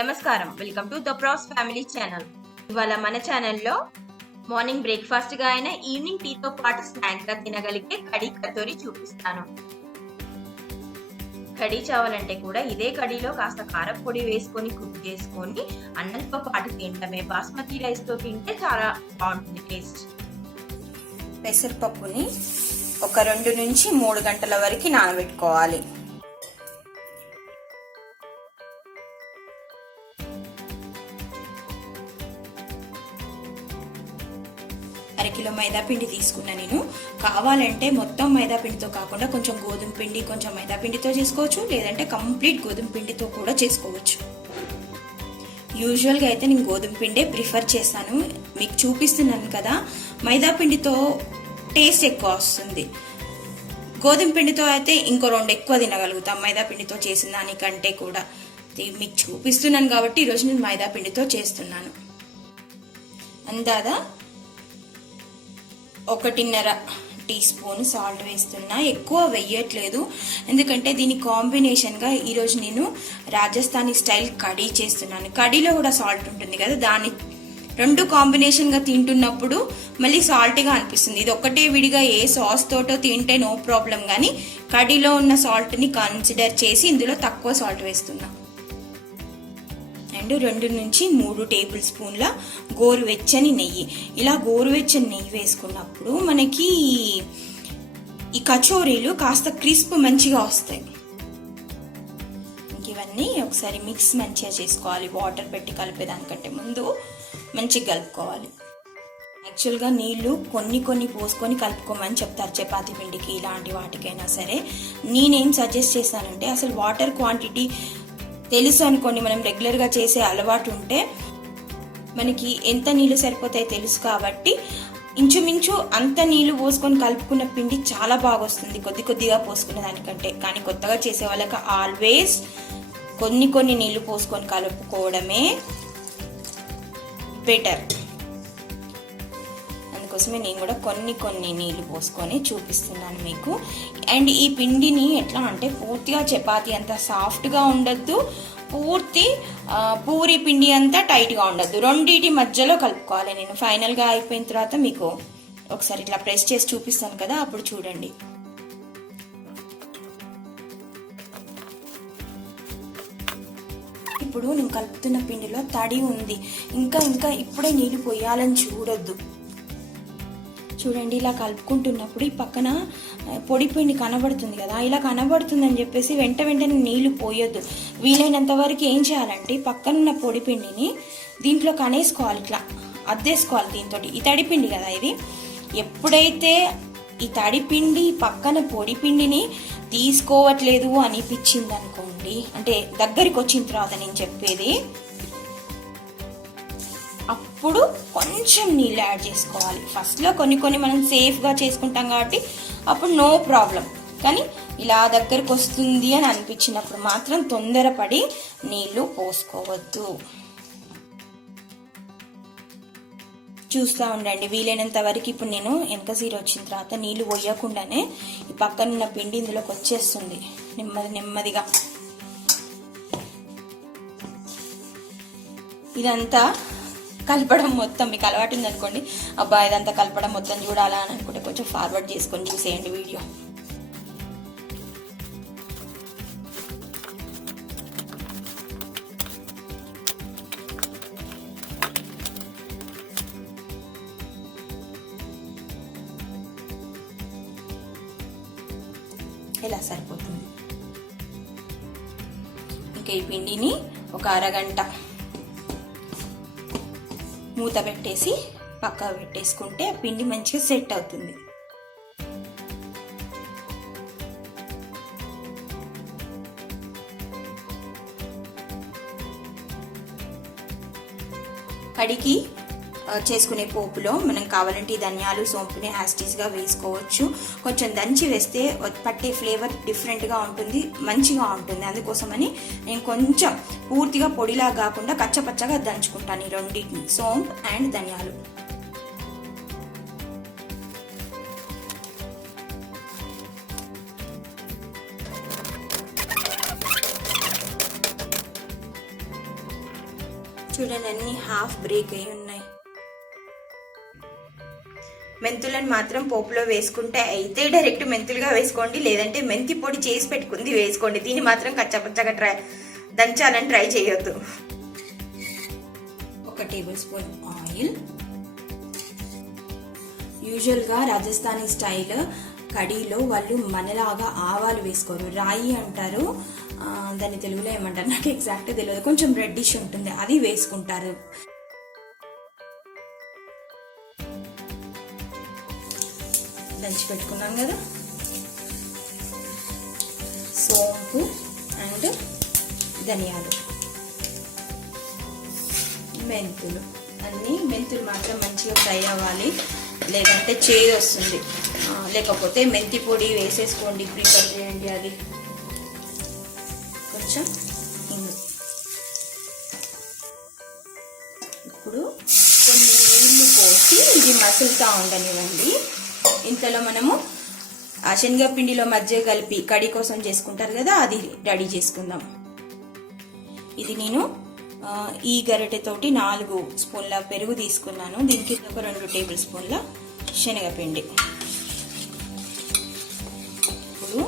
నమస్కారం, welcome to the pros family channel. ఇవాళ మన ఛానల్లో మార్నింగ్ బ్రేక్ఫాస్ట్ గా అయినా ఈవినింగ్ టీతో పాటు స్నాక్ గా తినగలిగే కడీ కచోరీ చూపిస్తాను. కడీ చావాలంటే కూడా ఇదే కడీలో కాస్త కారపొడి వేసుకొని కుక్ చేసుకొని అన్నంతో పాటు తినడమే. బాస్మతి రైస్ తో తింటే చాలా బాగుంటుంది టేస్ట్. పెసరపప్పుని ఒక 2 నుంచి 3 గంటల వరకు నానబెట్టుకోవాలి. అరకిలో మైదా పిండి తీసుకున్నా నేను. కావాలంటే మొత్తం మైదా పిండితో కాకుండా కొంచెం గోధుమ పిండి, కొంచెం మైదా పిండితో చేసుకోవచ్చు, లేదంటే కంప్లీట్ గోధుమ పిండితో కూడా చేసుకోవచ్చు. యూజువల్గా అయితే నేను గోధుమ పిండే ప్రిఫర్ చేస్తాను. మీకు చూపిస్తున్నాను కదా, మైదా పిండితో టేస్ట్ ఎక్కువ వస్తుంది. గోధుమ పిండితో అయితే ఇంకో 2 ఎక్కువ తినగలుగుతాం మైదా పిండితో చేసిన దానికంటే కూడా. మీకు చూపిస్తున్నాను కాబట్టి ఈరోజు నేను మైదా పిండితో చేస్తున్నాను. అందాదా 1.5 టీ స్పూన్ సాల్ట్ వేస్తున్నా. ఎక్కువ వేయట్లేదు, ఎందుకంటే దీని కాంబినేషన్గా ఈరోజు నేను రాజస్థానీ స్టైల్ కడీ చేస్తున్నాను. కడీలో కూడా సాల్ట్ ఉంటుంది కదా, దాని 2 కాంబినేషన్గా తింటున్నప్పుడు మళ్ళీ సాల్ట్గా అనిపిస్తుంది. ఇది ఒక్కటే విడిగా ఏ సాస్ తోటో తింటే నో ప్రాబ్లం, కానీ కడీలో ఉన్న సాల్ట్ని కన్సిడర్ చేసి ఇందులో తక్కువ సాల్ట్ వేస్తున్నా. అండ్ 2 నుంచి 3 టేబుల్ స్పూన్ల గోరువెచ్చని నెయ్యి. ఇలా గోరువెచ్చని నెయ్యి వేసుకున్నప్పుడు మనకి ఈ కచోరీలు కాస్త క్రిస్ప్ మంచిగా వస్తాయి. ఇవన్నీ ఒకసారి మిక్స్ మంచిగా చేసుకోవాలి. వాటర్ పెట్టి కలిపేదానికంటే ముందు మంచిగా కలుపుకోవాలి. యాక్చువల్గా నీళ్లు కొన్ని పోసుకొని కలుపుకోమని చెప్తారు చపాతీ పిండికి, ఇలాంటి వాటికైనా సరే. నేనేం సజెస్ట్ చేస్తానంటే, అసలు వాటర్ క్వాంటిటీ తెలుసు అనుకోండి, మనం రెగ్యులర్గా చేసే అలవాటు ఉంటే మనకి ఎంత నీళ్ళు సరిపోతాయో తెలుసు కాబట్టి ఇంచుమించు అంత నీళ్లు పోసుకొని కలుపుకున్న పిండి చాలా బాగా వస్తుంది కొద్దిగా పోసుకున్న దానికంటే. కానీ కొత్తగా చేసే వాళ్ళకి ఆల్వేస్ కొన్ని నీళ్లు పోసుకొని కలుపుకోవడమే బెటర్. అందుకోసమే నేను కూడా కొన్ని నీళ్లు పోసుకొని చూపిస్తున్నాను మీకు. అండ్ ఈ పిండిని ఎట్లా అంటే పూర్తిగా చపాతీ అంతా సాఫ్ట్గా ఉండద్దు, పూర్తి పూరి పిండి అంతా టైట్గా ఉండద్దు, రెండింటి మధ్యలో కలుపుకోవాలి. నేను ఫైనల్గా అయిపోయిన తర్వాత మీకు ఒకసారి ఇట్లా ప్రెస్ చేసి చూపిస్తాను కదా, అప్పుడు చూడండి. ఇప్పుడు నేను కలుపుతున్న పిండిలో తడి ఉంది, ఇంకా ఇప్పుడే నీళ్ళు పోయాలని చూడొద్దు. చూడండి, ఇలా కలుపుకుంటున్నప్పుడు ఈ పక్కన పొడి పిండి కనబడుతుంది కదా, ఇలా కనబడుతుందని చెప్పేసి వెంటనే నీళ్లు పోయొద్దు. వీలైనంత వరకు ఏం చేయాలంటే పక్కనున్న పొడి పిండిని దీంట్లో కనేసుకోవాలి, ఇట్లా అద్దేసుకోవాలి దీంతో. ఈ తడిపిండి కదా ఇది. ఎప్పుడైతే ఈ తడిపిండి పక్కన పొడి పిండిని తీసుకోవట్లేదు అనిపించింది అనుకోండి, అంటే దగ్గరికి వచ్చిన తర్వాత నేను చెప్పేది, అప్పుడు కొంచెం నీళ్ళు యాడ్ చేసుకోవాలి. ఫస్ట్లో కొన్ని మనం సేఫ్గా చేసుకుంటాం కాబట్టి అప్పుడు నో ప్రాబ్లం. కానీ ఇలా దగ్గరకు వస్తుంది అని అనిపించినప్పుడు మాత్రం తొందరపడి నీళ్లు పోసుకోవద్దు. చూస్తూ ఉండండి వీలైనంత వరకు. ఇప్పుడు నేను వెనక సీర వచ్చిన తర్వాత నీళ్లు పోయకుండానే ఈ పక్కనున్న పిండి ఇందులోకి వచ్చేస్తుంది నెమ్మదిగా. ఇదంతా కలపడం మొత్తం మీకు అలవాటు ఉంది అనుకోండి, అబ్బా ఇదంతా కలపడం మొత్తం చూడాలా అని అనుకుంటే కొంచెం ఫార్వర్డ్ చేసుకొని చూసేయండి వీడియో. ఇలా సరిపోతుంది. ఇంకా ఈ పిండిని ఒక అరగంట మూత పెట్టేసి పక్కకు పెట్టేసుకుంటే ఆ పిండి మంచిగా సెట్ అవుతుంది. కడికి చేసుకునే పోపులో మనం కావాలంటే ధనియాలు, సోంపుని యాస్టీస్గా వేసుకోవచ్చు. కొంచెం దంచి వేస్తే పట్టే ఫ్లేవర్ డిఫరెంట్గా ఉంటుంది, మంచిగా ఉంటుంది. అందుకోసమని నేను కొంచెం పూర్తిగా పొడిలా కాకుండా కచ్చపచ్చగా దంచుకుంటాను ఈ రెండింటిని, సోంపు అండ్ ధనియాలు. చూడండి అన్ని హాఫ్ బ్రేక్ అయి ఉన్నాయి. మెంతులను మాత్రం పోపులో వేసుకుంటే అయితే డైరెక్ట్ మెంతులుగా వేసుకోండి, లేదంటే మెంతి పొడి చేసి పెట్టుకుంది వేసుకోండి. దీన్ని మాత్రం కచ్చపచ్చగా దంచాలని ట్రై చేయొద్దు. 1 టేబుల్ స్పూన్ ఆయిల్. యూజువల్గా రాజస్థానీ స్టైల్ కడీలో వాళ్ళు మనలాగా ఆవాలు వేసుకోరు, రాయి అంటారు, దాన్ని తెలుగులో ఏమంటారు నాకు ఎగ్జాక్ట్ తెలియదు, కొంచెం రెడ్డిష్ ఉంటుంది, అది వేసుకుంటారు. దంచి పెట్టుకున్నాం కదా, సోంపు అండ్ ధనియాలు, మెంతులు. మెంతులు మాత్రం మంచిగా ఫ్రై అవ్వాలి, లేదంటే చేదు వస్తుంది. లేకపోతే మెంతి పొడి వేసేసుకోండి, ప్రిఫర్ చేయండి. అది కొంచెం ఇంగు. ఇప్పుడు కొన్ని నీళ్ళు పోసి ఇది మసులుతూ ఉండనివ్వండి. ఇంతలో మనము ఆ శనగపిండిలో మధ్య కలిపి కడి కోసం చేసుకుంటారు కదా, అది రెడీ చేసుకుందాం. ఇది నేను ఈ గరిటెతోటి 4 స్పూన్ల పెరుగు తీసుకున్నాను. దీనికి ఒక 2 టేబుల్ స్పూన్ల శనగపిండి. ఇప్పుడు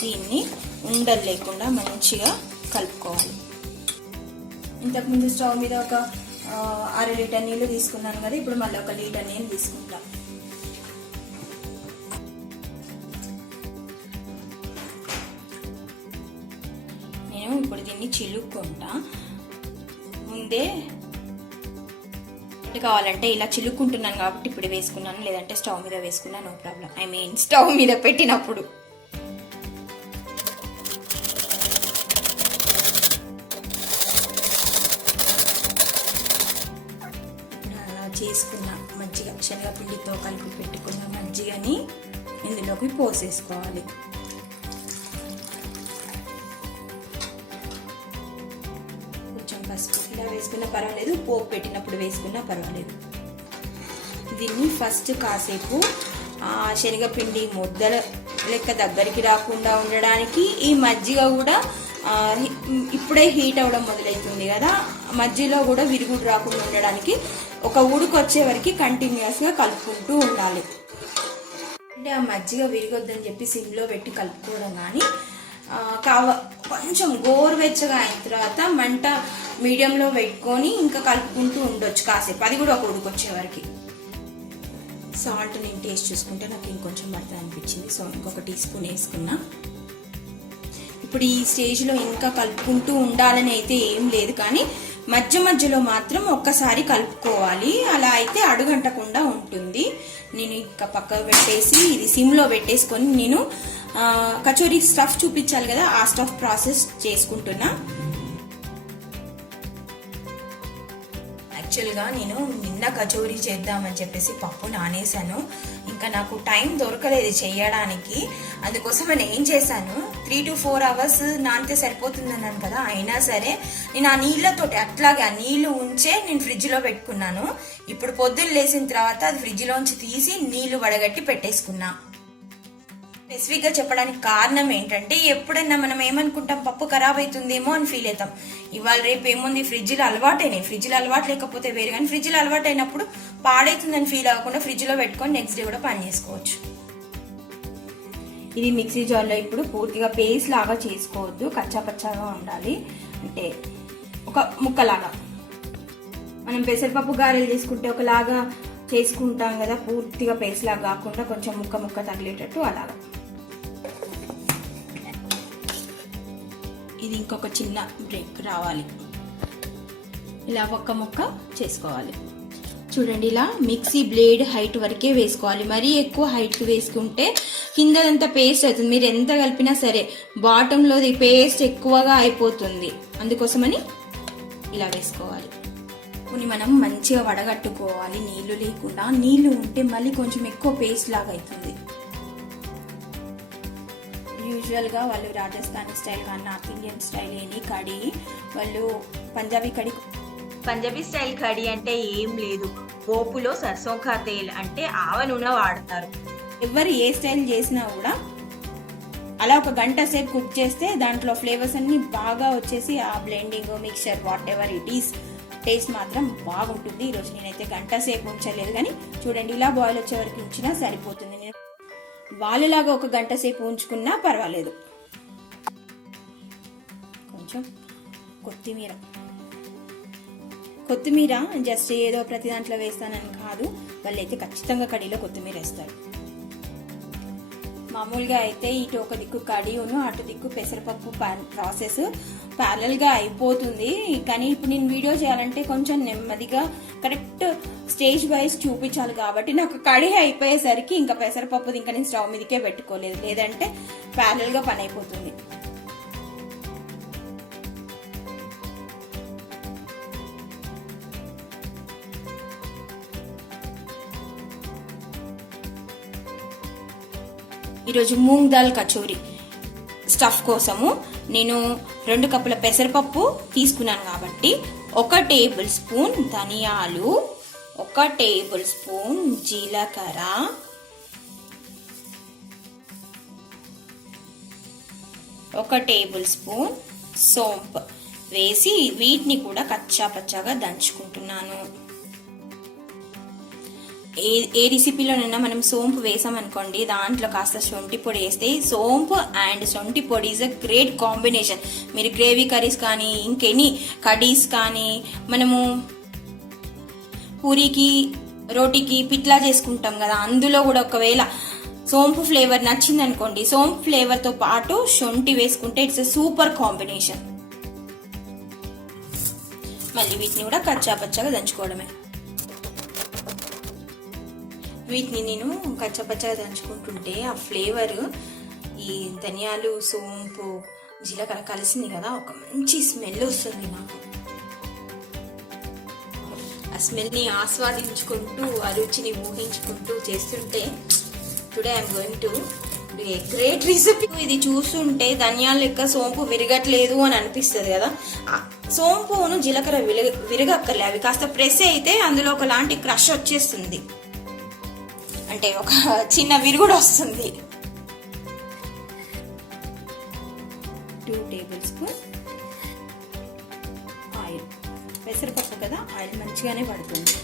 దీన్ని ఉండలు లేకుండా మంచిగా కలుపుకోవాలి. ఇంతకుముందు స్టవ్ మీద ఒక 1/2 లీటర్ నీళ్ళు తీసుకున్నాను కదా, ఇప్పుడు మళ్ళీ 1 లీటర్ నీళ్ళు తీసుకుంటాను. నేను ఇప్పుడు దీన్ని చిలుక్కుంటా. ముందే కావాలంటే ఇలా చిలుక్కుంటున్నాను కాబట్టి ఇప్పుడు వేసుకున్నాను, లేదంటే స్టవ్ మీద వేసుకున్నా no problem. I mean stove మీద పెట్టినప్పుడు. అలా చేసుకున్న మజ్జిగ, శనగపిండితో కలిపి పెట్టుకున్న మజ్జిగని ఇందులోకి పోసేసుకోవాలి. పసుపు ఇలా వేసుకున్నా పర్వాలేదు, పోపు పెట్టినప్పుడు వేసుకున్నా పర్వాలేదు. దీన్ని ఫస్ట్ కాసేపు శనగపిండి ముద్దల లెక్క దగ్గరికి రాకుండా ఉండడానికి ఈ మజ్జిగ కూడా ఇప్పుడే హీట్ అవ్వడం మొదలవుతుంది కదా, మధ్యలో కూడా విరుగుడు రాకుండా ఉండడానికి ఒక ఉడుకు వచ్చే వరకు కంటిన్యూస్గా కలుపుకుంటూ ఉండాలి. అంటే ఆ మజ్జిగ విరిగొద్దని చెప్పి సిమ్లో పెట్టి కలుపుకోవడం కానీ, కొంచెం గోరువెచ్చగా అయిన తర్వాత మంట మీడియంలో పెట్టుకొని ఇంకా కలుపుకుంటూ ఉండొచ్చు కాసేపు, అది కూడా ఒక ఉడికొచ్చే వరకు. సాల్ట్ నేను టేస్ట్ చూసుకుంటే నాకు ఇంకొంచెం పడుతుంది అనిపించింది, సో ఇంకొక టీ స్పూన్ వేసుకున్నా. ఇప్పుడు ఈ స్టేజ్లో ఇంకా కలుపుకుంటూ ఉండాలని అయితే ఏం లేదు, కానీ మధ్య మధ్యలో మాత్రం ఒక్కసారి కలుపుకోవాలి, అలా అయితే అడుగంటకుండా ఉంటుంది. నేను ఇంకా పక్కకు పెట్టేసి ఇది సిమ్లో పెట్టేసుకొని నేను కచోరీ స్టఫ్ చూపించాలి కదా, ఆ స్టఫ్ ప్రాసెస్ చేసుకుంటున్నా. యాక్చువల్గా నేను నిన్న కచోరీ చేద్దామని చెప్పేసి పప్పు నానేసాను, ఇంకా నాకు టైం దొరకలేదు చేయడానికి. అందుకోసం నేను ఏం చేశాను, 3 to 4 అవర్స్ నానితే సరిపోతుందన్నాను కదా, అయినా సరే నేను ఆ నీళ్ళతోటి అట్లాగే ఆ నీళ్లు ఉంచే నేను ఫ్రిడ్జ్లో పెట్టుకున్నాను. ఇప్పుడు పొద్దున్న లేచిన తర్వాత అది ఫ్రిడ్జ్లోంచి తీసి నీళ్లు వడగట్టి పెట్టేసుకున్నా. స్పెసిఫిక్గా చెప్పడానికి కారణం ఏంటంటే, ఎప్పుడైనా మనం ఏమనుకుంటాం, పప్పు ఖరాబ్ అవుతుందేమో అని ఫీల్ అవుతాం. ఇవాళ రేపు ఏముంది, ఫ్రిడ్జ్లో అలవాటైనాయి. ఫ్రిడ్జ్లో అలవాటు లేకపోతే వేరు, కానీ ఫ్రిడ్జ్లో అలవాటు అయినప్పుడు పాడైతుందని ఫీల్ అవ్వకుండా ఫ్రిడ్జ్లో పెట్టుకొని నెక్స్ట్ డే కూడా పని చేసుకోవచ్చు. ఇది మిక్సీ జార్లో ఇప్పుడు పూర్తిగా పేస్ట్ లాగా చేసుకోవద్దు, కచ్చా పచ్చాగా ఉండాలి. అంటే ఒక ముక్కలాగా, మనం పెసరపప్పు గారెలు చేసుకుంటే ఒకలాగా చేసుకుంటాం కదా, పూర్తిగా పేస్ట్ లాగా కాకుండా కొంచెం ముక్క ముక్క తగిలేటట్టు అలాగా. ఇది ఇంకొక చిన్న బ్రేక్ రావాలి, ఇలా ఒక్క ముక్క చేసుకోవాలి. చూడండి, ఇలా మిక్సీ బ్లేడ్ హైట్ వరకే వేసుకోవాలి, మరీ ఎక్కువ హైట్ వేసుకుంటే కిందదంతా పేస్ట్ అవుతుంది. మీరు ఎంత కలిపినా సరే బాటంలోది పేస్ట్ ఎక్కువగా అయిపోతుంది, అందుకోసమని ఇలా వేసుకోవాలి. కొన్ని మనం మంచిగా వడగట్టుకోవాలి, నీళ్లు లేకుండా. నీళ్లు ఉంటే మళ్ళీ కొంచెం ఎక్కువ పేస్ట్ లాగా అవుతుంది. యూజువల్గా వాళ్ళు రాజస్థానీ స్టైల్ కానీ నార్త్ ఇండియన్ స్టైల్ ఏని కడి, వాళ్ళు పంజాబీ స్టైల్ కడి అంటే ఏం లేదు, పోపులో సర్సోంకా తేల్ అంటే ఆవ నూనె వాడతారు. ఎవరు ఏ స్టైల్ చేసినా కూడా అలా ఒక గంట సేపు కుక్ చేస్తే దాంట్లో ఫ్లేవర్స్ అన్ని బాగా వచ్చేసి ఆ blending mixture what ever it is taste మాత్రం బాగుంటుంది. ఈరోజు నేనైతే గంట సేపు ఉంచలేదు, కానీ చూడండి ఇలా బాయిల్ వచ్చే వరకు ఉంచినా సరిపోతుంది. నేను వాళ్ళలాగా ఒక గంట సేపు ఉంచుకున్నా పర్వాలేదు. కొంచెం కొత్తిమీర జస్ట్ ఏదో ప్రతి దాంట్లో వేస్తానని కాదు, వాళ్ళైతే ఖచ్చితంగా కడీలో కొత్తిమీర వేస్తారు. మామూలుగా అయితే ఇటు ఒక దిక్కు కడియును అటు దిక్కు పెసరపప్పు ప్రాసెస్ ప్యారల్ గా అయిపోతుంది. కానీ ఇప్పుడు నేను వీడియో చేయాలంటే కొంచెం నెమ్మదిగా కరెక్ట్ స్టేజ్ వైజ్ చూపించాలి కాబట్టి నాకు కడి అయిపోయేసరికి ఇంకా పెసరపప్పుది ఇంకా నేను స్టవ్ మీదకే పెట్టుకోలేదు, లేదంటే ప్యారల్ గా పని అయిపోతుంది. ఈరోజు మూంగ్ దాల్ కచోరీ స్టఫ్ కోసము నేను 2 కప్పుల పెసరపప్పు తీసుకున్నాను కాబట్టి 1 టేబుల్ స్పూన్ ధనియాలు, 1 టేబుల్ స్పూన్ జీలకర్ర, 1 టేబుల్ స్పూన్ సోంపు వేసి వీటిని కూడా కచ్చా పచ్చాగా దంచుకుంటున్నాను. ఏ రెసిపీలోనైనా మనం సోంపు వేసామనుకోండి, దాంట్లో కాస్త శొంఠి పొడి వేస్తే సోంపు అండ్ శొంఠి పొడి ఈజ్ అ గ్రేట్ కాంబినేషన్. మీరు గ్రేవీ కర్రీస్ కానీ ఇంకెనీ కర్రీస్ కానీ మనము పూరీకి రోటీకి పిట్లా చేసుకుంటాం కదా, అందులో కూడా ఒకవేళ సోంపు ఫ్లేవర్ నచ్చింది అనుకోండి, సోంపు ఫ్లేవర్తో పాటు శొంఠి వేసుకుంటే ఇట్స్ అ సూపర్ కాంబినేషన్. మళ్ళీ వీటిని కూడా కచ్చా పచ్చాగా దంచుకోవడమే. వీటిని నేను కచ్చపచ్చగా దంచుకుంటుంటే ఆ ఫ్లేవర్ ఈ ధనియాలు సోంపు జీలకర్ర కలిసింది కదా, ఒక మంచి స్మెల్ వస్తుంది నాకు. ఆ స్మెల్ని ఆస్వాదించుకుంటూ ఆ రుచిని ఊహించుకుంటూ చేస్తుంటే today I'm going to do a great recipe. ఇది చూస్తుంటే ధనియాల లెక్క సోంపు విరగట్లేదు అని అనిపిస్తుంది కదా, సోంపును జీలకర్ర విరగక్కర్లే, అవి కాస్త ప్రెస్ అయితే అందులో ఒకలాంటి క్రష్ వచ్చేస్తుంది, అంటే ఒక చిన్న విరుగుడు వస్తుంది. 2 టేబుల్ స్పూన్ ఆయిల్, పెసరపప్పు కదా ఆయిల్ మంచిగానే పడుతుంది.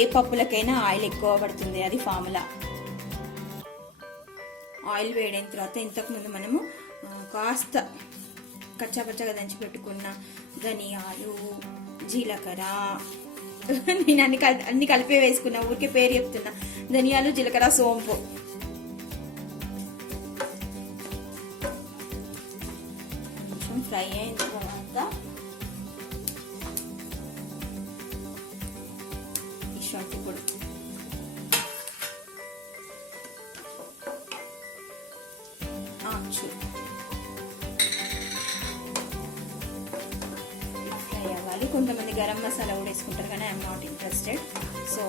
ఏ పప్పులకైనా ఆయిల్ ఎక్కువ పడుతుంది, అది ఫార్ములా. ఆయిల్ వేడైన తర్వాత ఇంతకుముందు మనము కాస్త కచ్చాపచ్చగా దంచి పెట్టుకున్న ధనియాలు జీలకర్ర, నేను అన్ని కలిపే వేసుకున్నా, ఊరికే పేరు చెప్తున్నా, ధనియాలు జీలకర్ర సోంపు కొంచెం ఫ్రై అయిన తర్వాత ఈ శొంఠి పొడి, ఆమ్చూర్ ఫ్రై అవ్వాలి. కొంతమంది గరం మసాలా కూడా వేసుకుంటారు, కానీ I'm not interested, so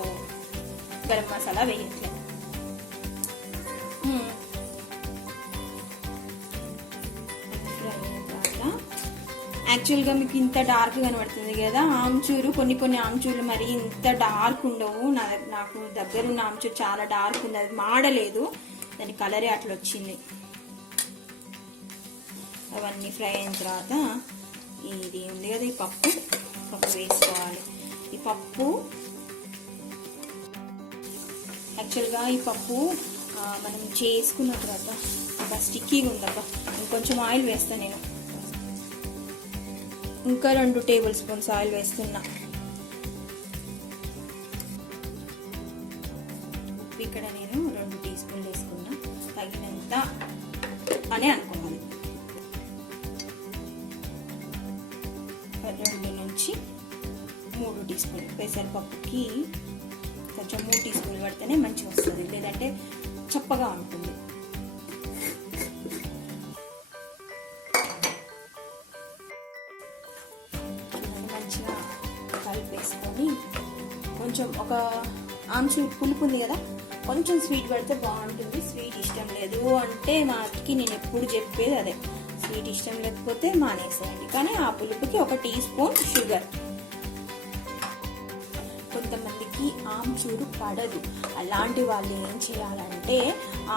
garam masala వేయట్లేదు. ఫ్రై అయిన తర్వాత యాక్చువల్గా మీకు ఇంత డార్క్ కనబడుతుంది కదా ఆమ్చూరు, కొన్ని ఆమ్చూర్లు మరి ఇంత డార్క్ ఉండవు. నాకు దగ్గరున్న ఆమ్చూర్ చాలా డార్క్ ఉంది, అది మాడలేదు, దాని కలరే అట్లా వచ్చింది. అవన్నీ ఫ్రై అయిన తర్వాత ఇది ఉంది కదా ఈ పప్పు వేసుకోవాలి. ఈ పప్పు యాక్చువల్గా ఈ పప్పు మనం చేసుకున్న తర్వాత అబ్బా స్టిక్కీగా ఉందబ్బా, ఇంకొంచెం ఆయిల్ వేస్తాను నేను, ఇంకా 2 టేబుల్ స్పూన్స్ ఆయిల్ వేస్తున్నా. ఉప్పు ఇక్కడ నేను 2 టీ స్పూన్లు వేసుకున్నా, తగినంత అని అనుకున్నాను. 2 నుంచి 3 టీ స్పూన్లు పెసరపప్పుకి కొంచెం 3 టీ స్పూన్లు పడితేనే మంచిగా వస్తుంది, లేదంటే చప్పగా ఉంటుంది. మంచిగా కలిపేసుకొని కొంచెం ఒక ఆమ్చూర్ పులుపు ఉంది కదా, కొంచెం స్వీట్ పడితే బాగుంటుంది. స్వీట్ ఇష్టం లేదు అంటే మాకి నేను ఎప్పుడు చెప్పేది అదే, స్వీట్ ఇష్టం లేకపోతే మానేసేయండి. కానీ ఆ పులుపుకి 1 టీ స్పూన్ షుగర్. కొంతమందికి వాళ్ళకి ఆమ్చూరు పడదు. అలాంటి వాళ్ళు ఏం చేయాలంటే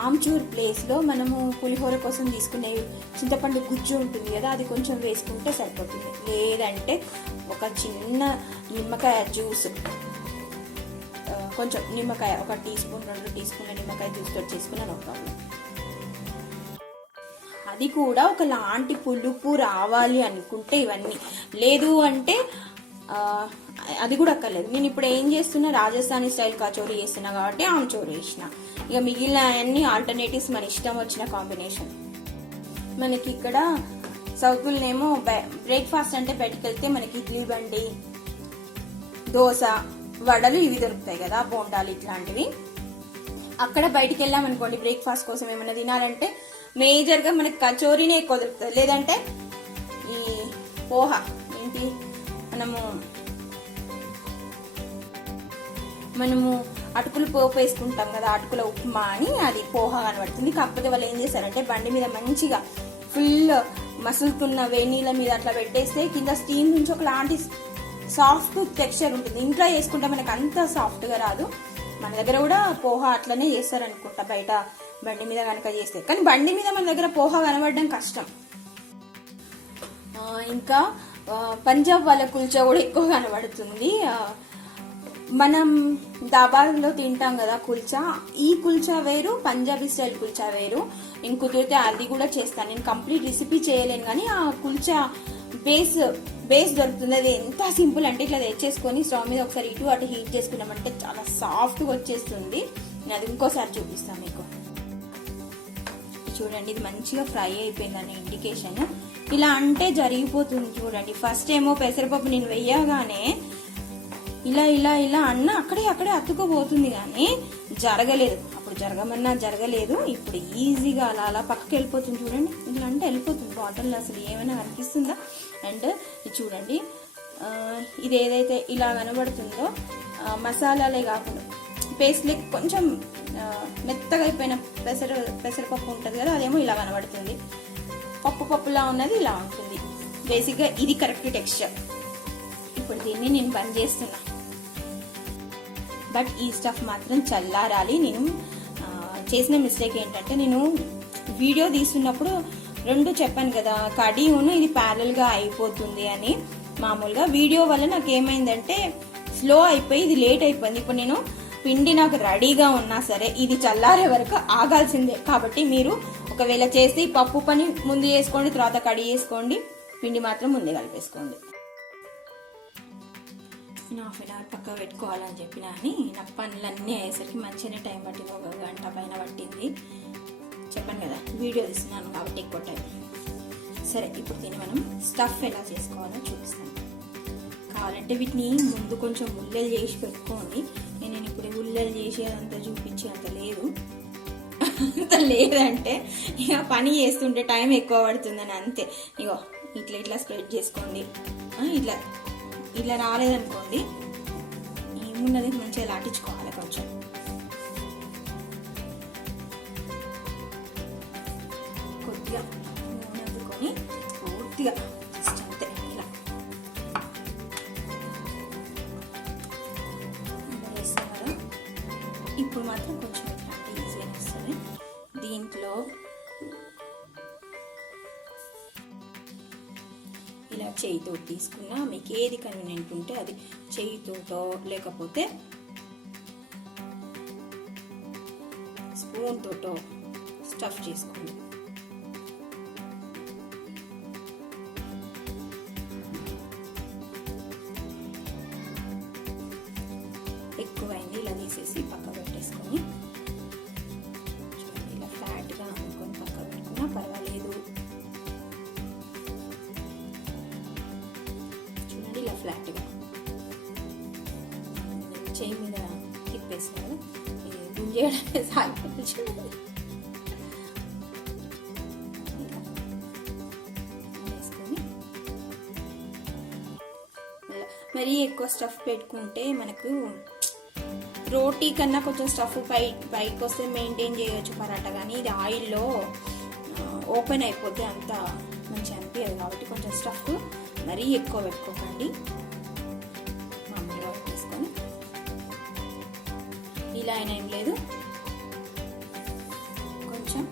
ఆమ్చూర్ ప్లేస్లో మనము పులిహోర కోసం తీసుకునే చింతపండు గుజ్జు ఉంటుంది కదా, అది కొంచెం వేసుకుంటే సరిపోతుంది. లేదంటే ఒక చిన్న నిమ్మకాయ జ్యూస్, కొంచెం నిమ్మకాయ, 1 టీ స్పూన్ 2 టీ స్పూన్ల నిమ్మకాయ జ్యూస్ తోటి చేసుకున్నా నో ప్రాబ్లం. అది కూడా ఒకలాంటి పులుపు రావాలి అనుకుంటే ఇవన్నీ, లేదు అంటే అది కూడా అక్కర్లేదు. నేను ఇప్పుడు ఏం చేస్తున్నా, రాజస్థానీ స్టైల్ కచోరీ చేస్తున్నా కాబట్టి ఆమ్చూరు వేసిన. ఇక మిగిలిన అన్ని ఆల్టర్నేటివ్స్ మన ఇష్టం వచ్చిన కాంబినేషన్. మనకి ఇక్కడ సౌత్లో బ్రేక్ఫాస్ట్ అంటే బయటికి వెళ్తే మనకి ఇడ్లీ బండి, దోశ, వడలు ఇవి దొరుకుతాయి కదా, బోండాలు ఇట్లాంటివి. అక్కడ బయటికి వెళ్ళాం అనుకోండి బ్రేక్ఫాస్ట్ కోసం ఏమైనా తినాలంటే మేజర్గా మనకి కచోరీనే ఎక్కువ దొరుకుతుంది. లేదంటే ఈ పోహా ఏంటి మనము అటుకులు పోపు వేసుకుంటాం కదా, అటుకుల ఉప్మా అని, అది పోహా కనబడుతుంది. కాకపోతే వాళ్ళు ఏం చేస్తారంటే బండి మీద మంచిగా ఫుల్ మసులుతున్న వేడి నీళ్ళ మీద అట్లా పెట్టేస్తే కింద స్టీమ్ నుంచి ఒకలాంటి సాఫ్ట్ టెక్స్చర్ ఉంటుంది. ఇంట్లో చేసుకుంటే మనకు అంత సాఫ్ట్గా రాదు. మన దగ్గర కూడా పోహా అట్లనే చేస్తారనుకుంటా బయట బండి మీద కనుక చేస్తే. కానీ బండి మీద మన దగ్గర పోహా కనబడడం కష్టం. ఇంకా పంజాబ్ వాళ్ళ కుల్చా కూడా ఎక్కువ కనబడుతుంది. మనం దాబాలో తింటాం కదా కుల్చా, ఈ కుల్చా వేరు, పంజాబీ స్టైల్ కుల్చా వేరు. నేను కుదిరితే అది కూడా చేస్తాను. నేను కంప్లీట్ రెసిపీ చేయలేను కానీ ఆ కుల్చా బేస్ దొరుకుతుంది. అది ఎంత సింపుల్ అంటే ఇట్లా తెచ్చేసుకొని స్టవ్ మీద ఒకసారి ఇటు అటు హీట్ చేసుకున్నామంటే చాలా సాఫ్ట్గా వచ్చేస్తుంది. నేను అది ఇంకోసారి చూపిస్తాను మీకు. చూడండి, ఇది మంచిగా ఫ్రై అయిపోయిందని ఇండికేషన్. ఇలా అంటే జరిగిపోతుంది. చూడండి, ఫస్ట్ ఏమో పెసరపప్పు నేను వెయ్యగానే ఇలా ఇలా ఇలా అన్న అక్కడే అతుక్కుపోతుంది కానీ జరగలేదు. అప్పుడు జరగమన్నా జరగలేదు. ఇప్పుడు ఈజీగా అలా అలా పక్కకి వెళ్ళిపోతుంది. చూడండి, ఇలా అంటే వెళ్ళిపోతుంది. బాటిల్లో అసలు ఏమైనా కనిపిస్తుందా? అండ్ ఇది చూడండి, ఇది ఏదైతే ఇలా కనబడుతుందో మసాలాలే కాకుండా పేస్ట్ లెక్క కొంచెం మెత్తగా అయిపోయిన పెసరపప్పు ఉంటుంది కదా, అదేమో ఇలా కనబడుతుంది. పప్పులా ఉన్నది ఇలా ఉంటుంది. బేసిక్గా ఇది కరెక్ట్ టెక్స్చర్. ఇప్పుడు దీన్ని నేను బంద్ చేస్తున్నా. బట్ ఈ స్టఫ్ మాత్రం చల్లారాలి. నేను చేసిన మిస్టేక్ ఏంటంటే నేను వీడియో తీస్తున్నప్పుడు 2 చెప్పాను కదా, కడీను ఇది ప్యారల్గా అయిపోతుంది అని. మామూలుగా వీడియో వల్ల నాకు ఏమైందంటే స్లో అయిపోయి ఇది లేట్ అయిపోయింది. ఇప్పుడు నేను పిండి నాకు రెడీగా ఉన్నా సరే ఇది చల్లారే వరకు ఆగాల్సిందే. కాబట్టి మీరు ఒకవేళ చేసి పప్పు పని ముందు చేసుకోండి, తర్వాత కడి చేసుకోండి, పిండి మాత్రం ముందే కలిపేసుకోండి. నేను 1/2 అవర్ పక్క పెట్టుకోవాలని చెప్పినా అని నా పనులన్నీ అయ్యేసరికి మంచిగానే టైం పట్టింది. 1 గంట పైన పట్టింది. చెప్పాను కదా వీడియో తీస్తున్నాను కాబట్టి ఎక్కువ టైం. సరే, ఇప్పుడు దీన్ని మనం స్టఫ్ ఎలా చేసుకోవాలో చూపిస్తాను. కావాలంటే వీటిని ముందు కొంచెం ఉల్లెలు చేసి పెట్టుకోండి. నేను ఇప్పుడు ఉల్లెలు చేసి అదంతా చూపించి అంత లేదంటే ఇక పని చేస్తుంటే టైం ఎక్కువ పడుతుందని అంతే. ఇగో ఇట్లా స్ప్రెడ్ చేసుకోండి. ఇట్లా రాలేదనుకోండి, ఏమున్నది మంచిగా లాటించుకోవాలి. కొంచెం కొద్దిగా నూనె అందుకొని పూర్తిగా అంతే ఇలా వేస్తాం కదా. ఇప్పుడు మాత్రం కొంచెం ఇట్లాంటి ఈజీగా వస్తుంది. దీంట్లో ఇలా చేయితో తీసుకున్నా, మీకు ఏది కన్వీనియంట్ ఉంటే అది చేయితోటో లేకపోతే స్పూన్ తోటో స్టఫ్ చేసుకోండి. ఎక్కువైంది ఇలా తీసేసి పక్క పెట్టేసుకొని చూడండి, ఇలా ఫ్లాట్గా అనుకొని పక్క పెట్టుకున్నా పర్వాలేదు. చూడండి, ఇలా ఫ్లాట్గా చేయి మీద తిప్పేసాను. ఇది గుంజేయడమే సాగిపోతుంది. చూడండి, వేసుకొని మరీ ఎక్కువ స్టఫ్ పెట్టుకుంటే మనకు రోటీ కన్నా కొంచెం స్టఫ్ పైకి వస్తే మెయింటైన్ చేయొచ్చు పరాటా. కానీ ఇది ఆయిల్లో ఓపెన్ అయిపోతే అంత మంచిగా అనిపించదు. కాబట్టి కొంచెం స్టఫ్ మరీ ఎక్కువ పెట్టుకోకండి. మామూలుగా పెట్టేసుకొని ఇలా అయినా ఏం లేదు, కొంచెం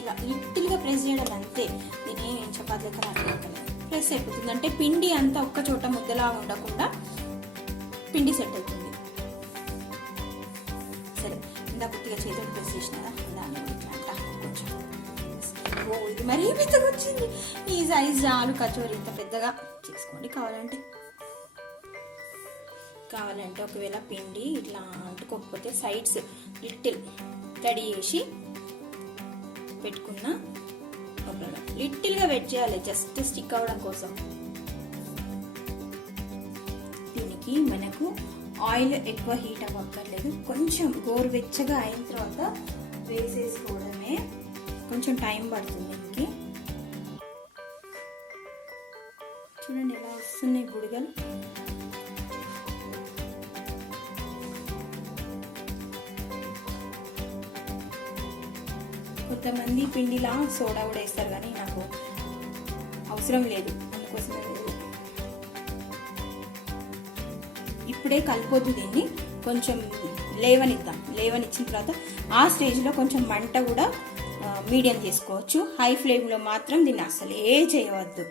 ఇలా లిటిల్గా ప్రెస్ చేయడం అంతే. దీని చపాతీ లెక్క ప్రెస్ అయిపోతుంది. అంటే పిండి అంతా ఒక్క చోట ముద్దలా ఉండకుండా పిండి సెట్ అవుతుంది. సరే, ఇందా కొద్దిగా చేతులు ప్రెస్ చేసినారా, దాన్ని ఇట్లా కొంచెం. ఓ, ఇది మరీ పెద్దగా వచ్చింది. ఈ సైజ్ చాలు. కచోరీ ఇంత పెద్దగా చేసుకోండి. కావాలంటే ఒకవేళ పిండి ఇట్లా అంటుకోకపోతే సైడ్స్ లిటిల్ తడి చేసి పెట్టుకున్న లిటిల్గా వెట్ చేయాలి, జస్ట్ స్టిక్ అవ్వడం కోసం. దీనికి మనకు ఆయిల్ ఎక్కువ హీట్ అవ్వక్కర్లేదు, కొంచెం గోరువెచ్చగా అయిన తర్వాత వేసేసుకోవడమే. కొంచెం టైం పడుతుంది దీనికి. చూడండి ఎలా వస్తున్నాయి బుడగలు. కొంతమంది పిండిలా సోడా కూడా వేస్తారు, కానీ నాకు అవసరం లేదు, అందుకోసమే ఇప్పుడే కలిపోద్దు. దీన్ని కొంచెం లేవనిద్దాం. లేవనిచ్చిన తర్వాత ఆ స్టేజ్లో కొంచెం మంట కూడా మీడియం చేసుకోవచ్చు. హై ఫ్లేమ్లో మాత్రం దీన్ని అసలే చేయవద్దు.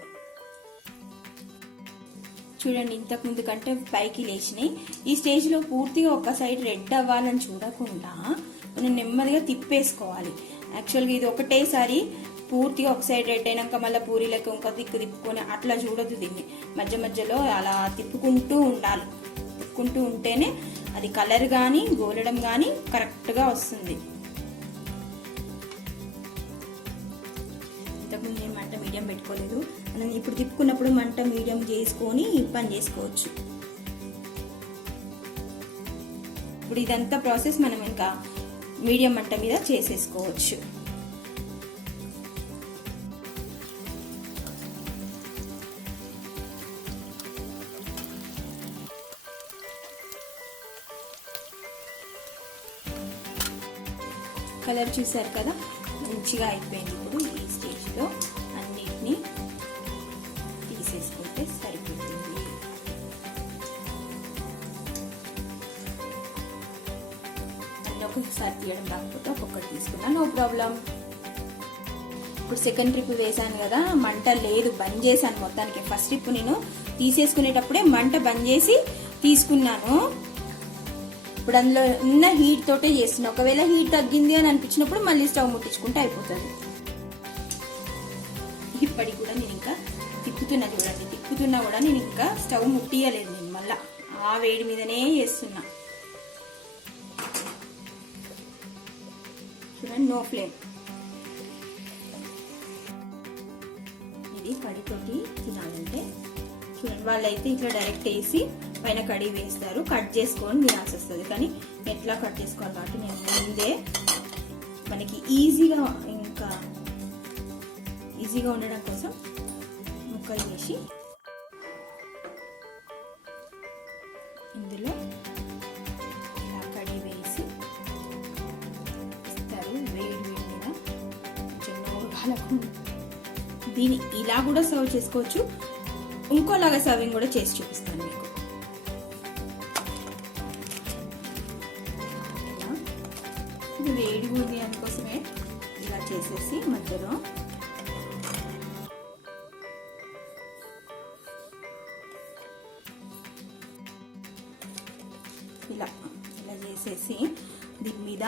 చూడండి, ఇంతకు ముందు కంటే పైకి లేచినాయి. ఈ స్టేజ్లో పూర్తిగా ఒక సైడ్ రెడ్ అవ్వాలని చూడకుండా మనం నెమ్మదిగా తిప్పేసుకోవాలి. యాక్చువల్గా ఇది ఒకటేసారి పూర్తిగా ఒక సైడ్ రెడ్ అయినాక మళ్ళీ పూరీలకు ఇంకో దిక్కు తిప్పుకొని అట్లా చూడొద్దు. దీన్ని మధ్య మధ్యలో అలా తిప్పుకుంటూ ఉండాలి. తిప్పుకుంటూ ఉంటేనే అది కలర్ కానీ గోలడం కానీ కరెక్ట్గా వస్తుంది. ఇంతకుముందు నేను మంట మీడియం పెట్టుకోలేదు, మనం ఇప్పుడు తిప్పుకున్నప్పుడు మంట మీడియం చేసుకొని పని చేసుకోవచ్చు. ఇప్పుడు ఇదంతా ప్రాసెస్ మనం ఇంకా మీడియం మంట మీద చేసేసుకోవచ్చు. కలర్ చూసారు కదా, మంచిగా అయిపోయింది. ఇప్పుడు ఈ స్టేజ్లో అన్నిటినీ తీసేసుకుంటే సరిపోతుంది. ఒకసారి తీయడం రాకపోతే ఒక్కొక్కటి తీసుకున్నా, నో ప్రాబ్లం. ఇప్పుడు సెకండ్ ట్రిప్ వేసాను కదా, మంట లేదు, బంద్ చేశాను మొత్తానికి. ఫస్ట్ ట్రిప్ నేను తీసేసుకునేటప్పుడే మంట బంద్ చేసి తీసుకున్నాను. ఇప్పుడు అందులో ఉన్న హీట్ తోటే చేస్తున్నా. ఒకవేళ హీట్ తగ్గింది అని అనిపించినప్పుడు మళ్ళీ స్టవ్ ముట్టించుకుంటే అయిపోతుంది. ఇప్పటికి కూడా నేను ఇంకా తిప్పుతున్నా, చూడండి. తిప్పుతున్నా కూడా నేను ఇంకా స్టవ్ ముట్టియలేదు. నేను మళ్ళీ ఆ వేడి మీదనే చేస్తున్నా. చూడండి, నో ఫ్లేమ్. ఇది కడితోటి తినాలంటే చూడండి, వాళ్ళైతే ఇట్లా డైరెక్ట్ వేసి పైన కడి వేస్తారు, కట్ చేసుకొని తినాల్సి వస్తుంది. కానీ ఎట్లా కట్ చేసుకోవాలి కాబట్టి నేను ముందే మనకి ఈజీగా ఉండడం కోసం ముక్కలు వేసి ఇందులో ఇలా కడి వేసి ఇస్తారు. వేడి మీద కొంచెం నోరు. దీన్ని ఇలా కూడా సర్వ్ చేసుకోవచ్చు, ఇంకోలాగా సర్వింగ్ కూడా చేసి చూపిస్తాను మీకు. ఇది వేడి ఉంది అందుకోసమే ఇలా చేసేసి మధ్యలో ఇలా చేసేసి దీని మీద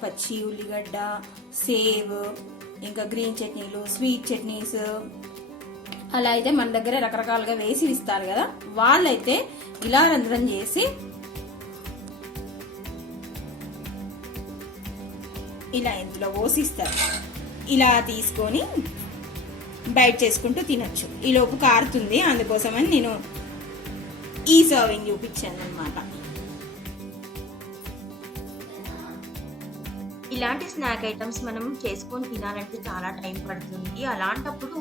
పచ్చి ఉల్లిగడ్డ, సేవ్, ఇంకా గ్రీన్ చట్నీలు, స్వీట్ చట్నీస్ అలా అయితే మన దగ్గర రకరకాలుగా వేసి ఇస్తారు కదా, వాళ్ళైతే ఇలా రంధ్రం చేసి ఇలా ఇందులో పోసిస్తారు. ఇలా తీసుకొని బైట్ చేసుకుంటూ తినొచ్చు. ఈ లోపు కారుతుంది, అందుకోసమని నేను ఈ సర్వింగ్ చూపించాను అన్నమాట. ఇలాంటి స్నాక్ ఐటమ్స్ మనం చేసుకొని తినాలంటే చాలా టైం పడుతుంది. అలాంటప్పుడు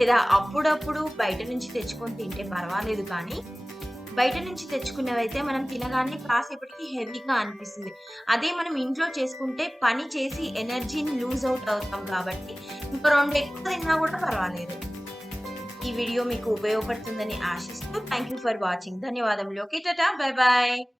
లేదా అప్పుడప్పుడు బయట నుంచి తెచ్చుకొని తింటే పర్వాలేదు, కానీ బయట నుంచి తెచ్చుకున్నవైతే మనం తినగానే కాసేపటికి హెవీగా అనిపిస్తుంది. అదే మనం ఇంట్లో చేసుకుంటే పని చేసి ఎనర్జీని లూజ్ అవుట్ అవుతాం కాబట్టి ఇంకా 2 ఎక్కువ తిన్నా కూడా పర్వాలేదు. ఈ వీడియో మీకు ఉపయోగపడుతుందని ఆశిస్తూ థ్యాంక్ యూ ఫర్ వాచింగ్. ధన్యవాదములు. Okay, tata, bye bye.